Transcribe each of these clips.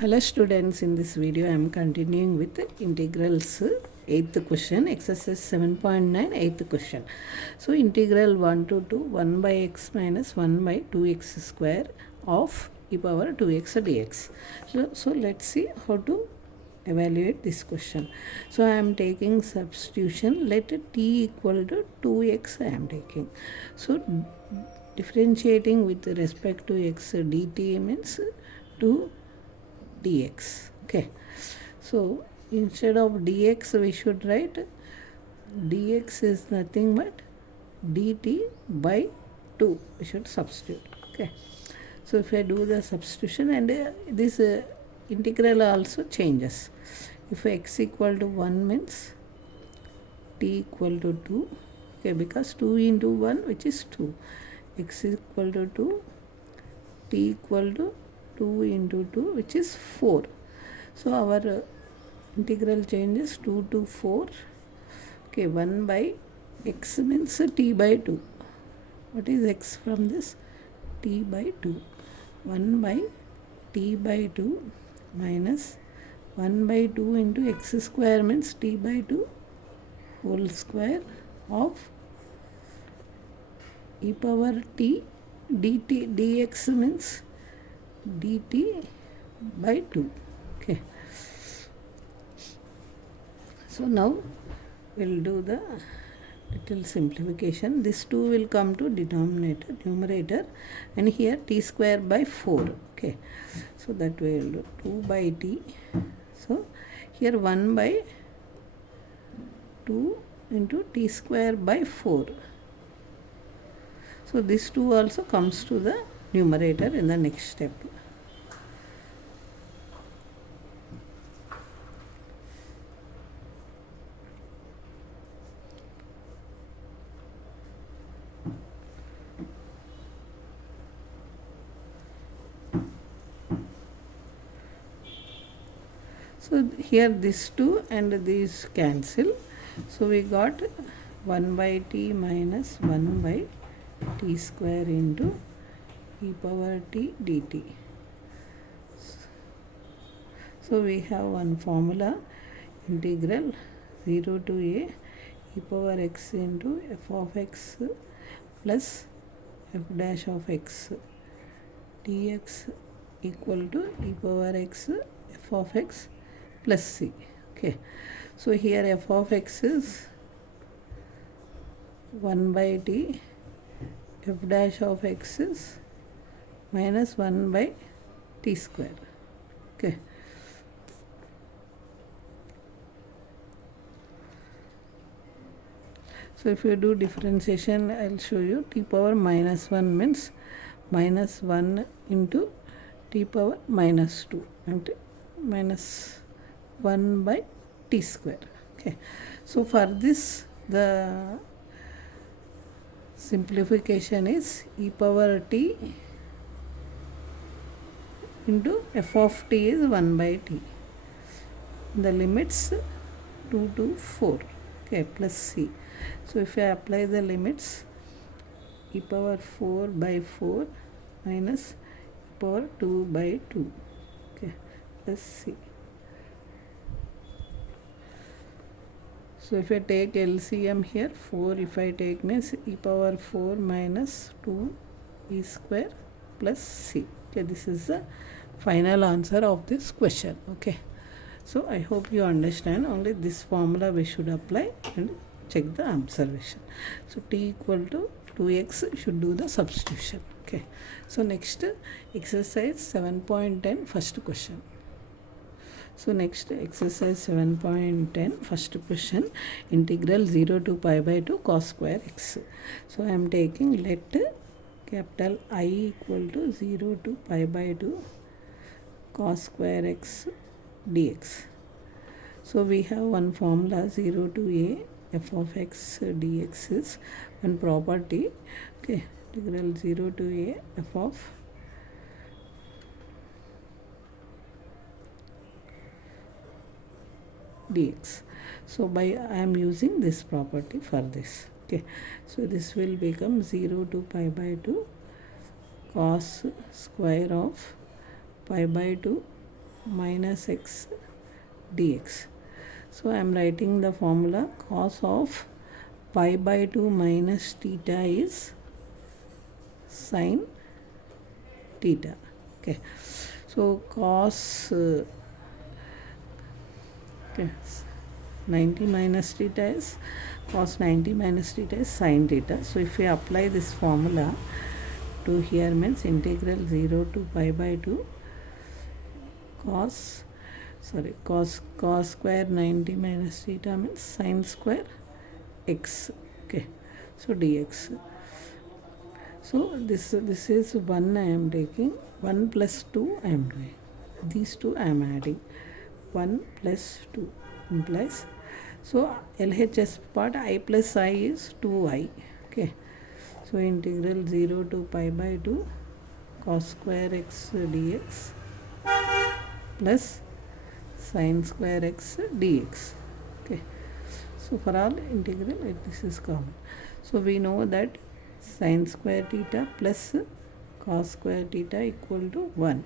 Hello students, in this video I am continuing with integrals 8th question, exercise 7.9 8th question. So integral 1 to 2 1 by x minus 1 by 2x square of e power 2x dx. So let's see how to evaluate this question. So I am taking substitution, let t equal to 2x I am taking. So differentiating with respect to x dt means 2 dx. Okay, so instead of dx we should write dx is nothing but dt by 2. We should substitute. Okay, so if I do the substitution, and this integral also changes. If x equal to 1 means t equal to 2. Okay, because 2 into 1 which is 2, x is equal to 2, t equal to 2 into 2 which is 4. So our integral changes 2 to 4. Okay, 1 by x means t by 2. What is x from this? T by 2. 1 by t by 2 minus 1 by 2 into x square means t by 2 whole square of e power t dt dx means dt by 2. Okay, so now we'll do the little simplification. This 2 will come to numerator, and here t square by 4. Okay, so that we will do 2 by t. So here 1 by 2 into t square by 4. So this 2 also comes to the numerator in the next step. So here this 2 and these cancel. So we got 1 by t minus 1 by t square into e power t dt. So we have one formula, integral 0 to a e power x into f of x plus f dash of x dx equal to e power x f of x plus c. Okay, so here f of x is 1 by t, f dash of x is minus 1 by t square. Okay, so if you do differentiation, I'll show you. T power minus 1 means minus 1 into t power minus 2 and minus 1 by t square. Okay, so for this the simplification is e power t into f of t is 1 by t. The limits 2 to 4. Okay, plus c. So if I apply the limits, e power 4 by 4 minus e power 2 by 2. Okay, plus c. So if I take LCM here, 4 if I take means e power 4 minus 2 e square plus c. Okay, this is the final answer of this question. Okay, so I hope you understand. Only this formula we should apply and check the observation. So t equal to 2x should do the substitution. Okay, so next exercise 7.10 first question. So next exercise 7.10 first question, integral 0 to pi by 2 cos square x. So I am taking let capital I equal to 0 to pi by 2 cos square x dx. So we have one formula, 0 to a f of x dx is one property. Okay, integral 0 to a f of dx. So by I am using this property for this. Okay, so this will become 0 to pi by 2 cos square of pi by 2 minus x dx. So I am writing the formula cos of pi by 2 minus theta is sin theta. Okay, so cos 90 minus theta is cos 90 minus theta is sin theta. So if we apply this formula to here, means integral 0 to pi by 2 cos square 90 minus theta means sin square x. Okay, so dx. So this is 1 I am taking, 1 plus 2 I am doing, these two I am adding, 1 plus 2 implies, so LHS part I plus I is 2i. Okay, so integral 0 to pi by 2 cos square x dx plus sin square x dx. Okay, so for all integral this is common. So we know that sin square theta plus cos square theta equal to 1,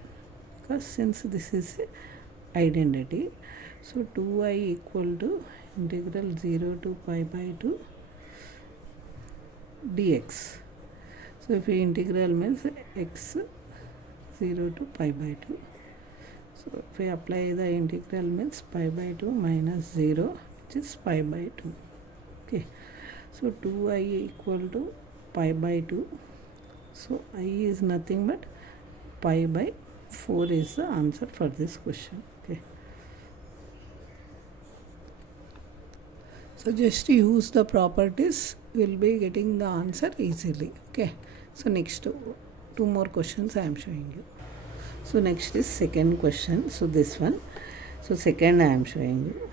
because since this is identity, so 2i equal to integral 0 to pi by 2 dx. So if we integral means x 0 to pi by 2, so if we apply the integral means pi by 2 minus 0, which is pi by 2. Okay, so 2i equal to pi by 2, so I is nothing but pi by 4 is the answer for this question. Okay, so just use the properties, will be getting the answer easily. Okay, so next two more questions I am showing you. So next is second question. So this one, so second I am showing you.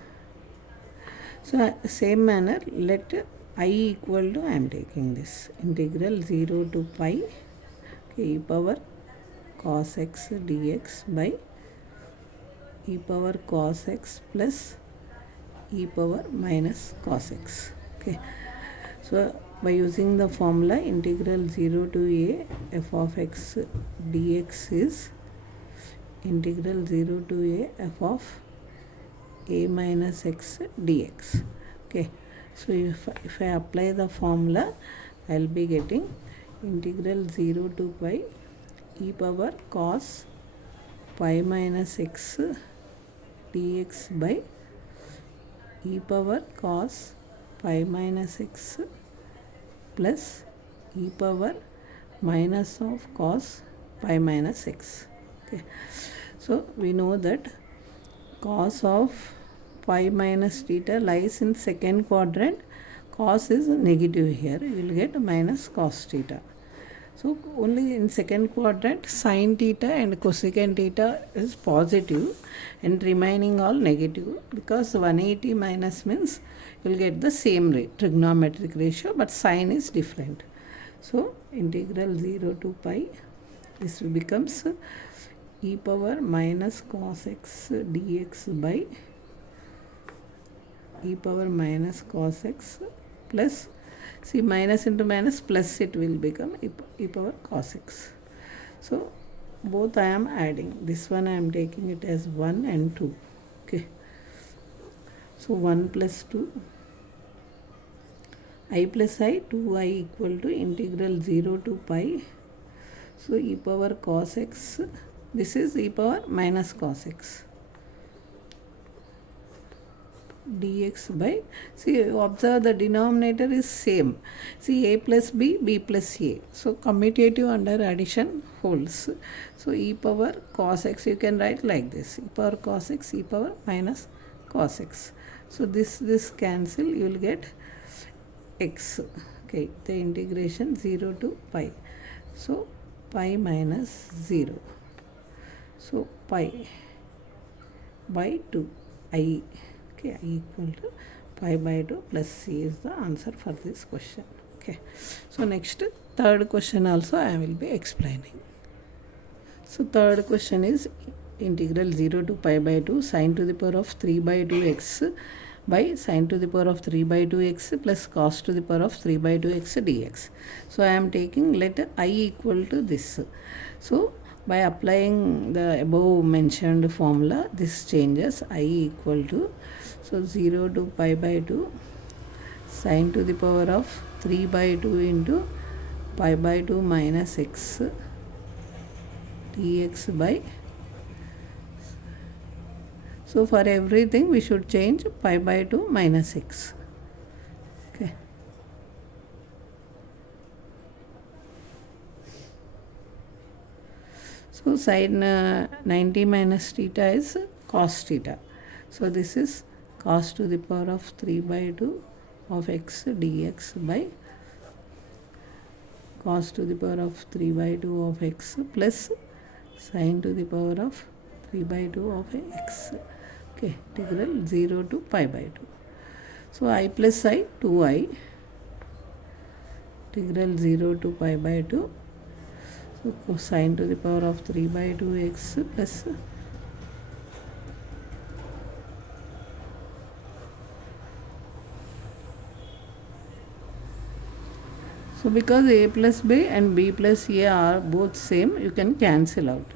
So same manner, let I equal to, I am taking this integral 0 to pi e power cos x dx by e power cos x plus e power minus cos x. Okay, so by using the formula integral 0 to a f of x dx is integral 0 to a f of a minus x dx. Okay, so if I apply the formula, I will be getting integral 0 to pi e power cos pi minus x dx by e power cos pi minus x plus e power minus of cos pi minus x. Okay, so we know that cos of pi minus theta lies in second quadrant, cos is negative here, you will get minus cos theta. So only in second quadrant sin theta and cosecant theta is positive and remaining all negative, because 180 minus means you will get the same trigonometric ratio, but sign is different. So integral 0 to pi, this becomes e power minus cos x dx by e power minus cos x plus, see minus into minus plus, it will become e power cos x. So both I am adding, this one I am taking it as 1 and 2. Okay, so 1 plus 2 I plus I, 2i equal to integral 0 to pi, so e power cos x, this is e power minus cos x dx by, see observe the denominator is same, see a plus b, b plus a, so commutative under addition holds. So e power cos x, you can write like this, e power cos x, e power minus cos x. So this cancel, you will get x. Okay, the integration 0 to pi, so pi minus 0, so pi by 2 I. Okay, I equal to pi by 2 plus c is the answer for this question. Okay, so next third question also I will be explaining. So third question is integral 0 to pi by 2 sin to the power of 3 by 2 x by sin to the power of 3 by 2 x plus cos to the power of 3 by 2 x dx. So I am taking let I equal to this. So By applying the above mentioned formula, this changes. I equal to, so 0 to pi by 2 sine to the power of 3 by 2 into pi by 2 minus x dx by, so for everything we should change pi by 2 minus x. Okay. So sin 90 minus theta is cos theta. So this is cos to the power of 3 by 2 of x dx by cos to the power of 3 by 2 of x plus sin to the power of 3 by 2 of x. Okay, integral 0 to pi by 2. So I plus I, 2i, integral 0 to pi by 2. So cosine to the power of 3 by 2x plus so because a plus b and b plus a are both same, you can cancel out.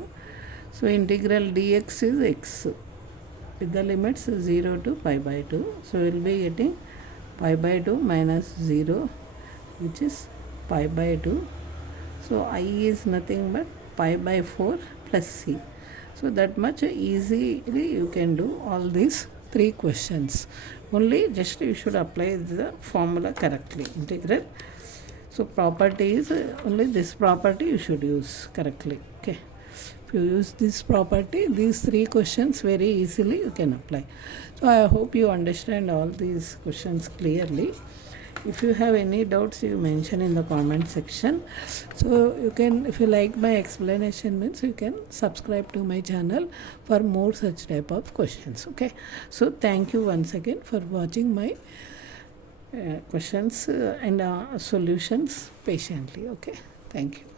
So integral dx is x with the limits 0 to pi by 2. So we will be getting pi by 2 minus 0, which is pi by 2. So I is nothing but pi by 4 plus c. So that much easily you can do all these 3 questions. Only just you should apply the formula correctly. Integral. So property is only this property you should use correctly. Okay. If you use this property, these 3 questions very easily you can apply. So I hope you understand all these questions clearly. If you have any doubts, you mention in the comment section. So you can, if you like my explanation, means you can subscribe to my channel for more such type of questions. Okay. So thank you once again for watching my questions and solutions patiently. Okay. Thank you.